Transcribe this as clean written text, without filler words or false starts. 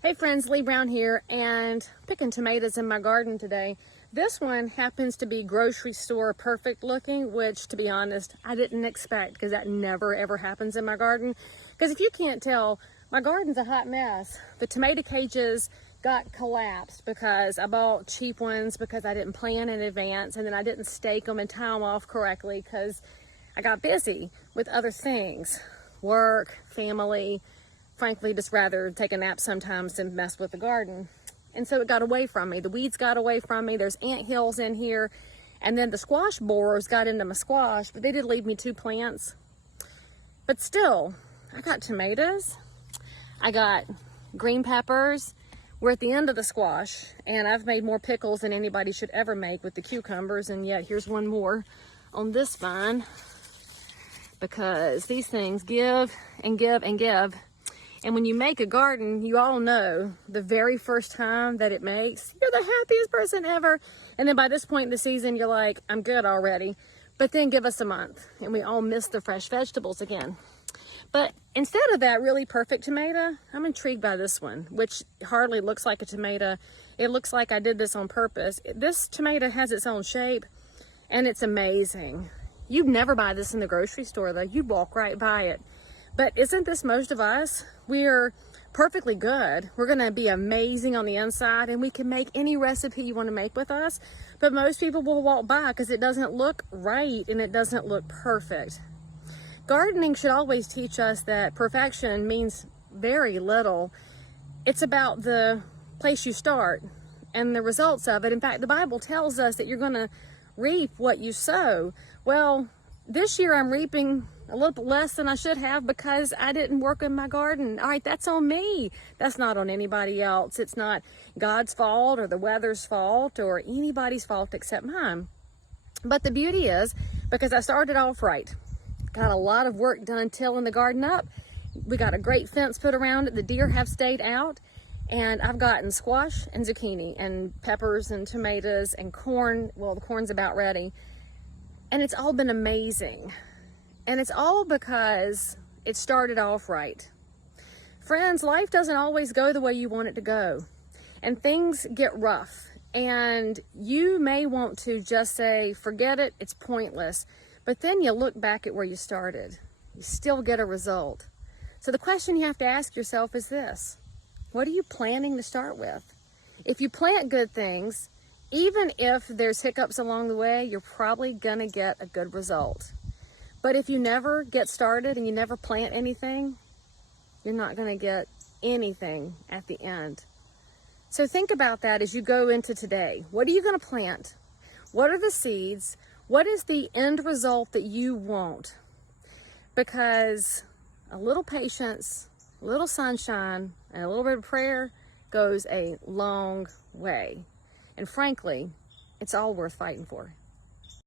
Hey friends, Lee Brown here, and picking tomatoes in my garden today. This one happens to be grocery store perfect looking, which to be honest, I didn't expect because that never ever happens in my garden. Because if you can't tell, my garden's a hot mess. The tomato cages got collapsed because I bought cheap ones because I didn't plan in advance, and then I didn't stake them and tie them off correctly because I got busy with other things, work, family. Frankly, just rather take a nap sometimes than mess with the garden. And so it got away from me. The weeds got away from me. There's anthills in here. And then the squash borers got into my squash, but they did leave me 2 plants. But still, I got tomatoes. I got green peppers. We're at the end of the squash, and I've made more pickles than anybody should ever make with the cucumbers, and yet here's one more on this vine because these things give and give and give. And when you make a garden, you all know the very first time that it makes, you're the happiest person ever. And then by this point in the season, you're like, I'm good already. But then give us a month and we all miss the fresh vegetables again. But instead of that really perfect tomato, I'm intrigued by this one, which hardly looks like a tomato. It looks like I did this on purpose. This tomato has its own shape and it's amazing. You'd never buy this in the grocery store though. You'd walk right by it. But isn't this most of us? We're perfectly good. We're gonna be amazing on the inside and we can make any recipe you wanna make with us. But most people will walk by because it doesn't look right and it doesn't look perfect. Gardening should always teach us that perfection means very little. It's about the place you start and the results of it. In fact, the Bible tells us that you're gonna reap what you sow. Well, this year I'm reaping a little bit less than I should have because I didn't work in my garden. All right, that's on me. That's not on anybody else. It's not God's fault or the weather's fault or anybody's fault except mine. But the beauty is, because I started off right, got a lot of work done tilling the garden up. We got a great fence put around it. The deer have stayed out. And I've gotten squash and zucchini and peppers and tomatoes and corn. Well, the corn's about ready. And it's all been amazing. And it's all because it started off right. Friends, life doesn't always go the way you want it to go. And things get rough. And you may want to just say, forget it, it's pointless. But then you look back at where you started. You still get a result. So the question you have to ask yourself is this: what are you planning to start with? If you plant good things, even if there's hiccups along the way, you're probably gonna get a good result. But if you never get started and you never plant anything, you're not gonna get anything at the end. So think about that as you go into today. What are you gonna plant? What are the seeds? What is the end result that you want? Because a little patience, a little sunshine, and a little bit of prayer goes a long way. And frankly, it's all worth fighting for.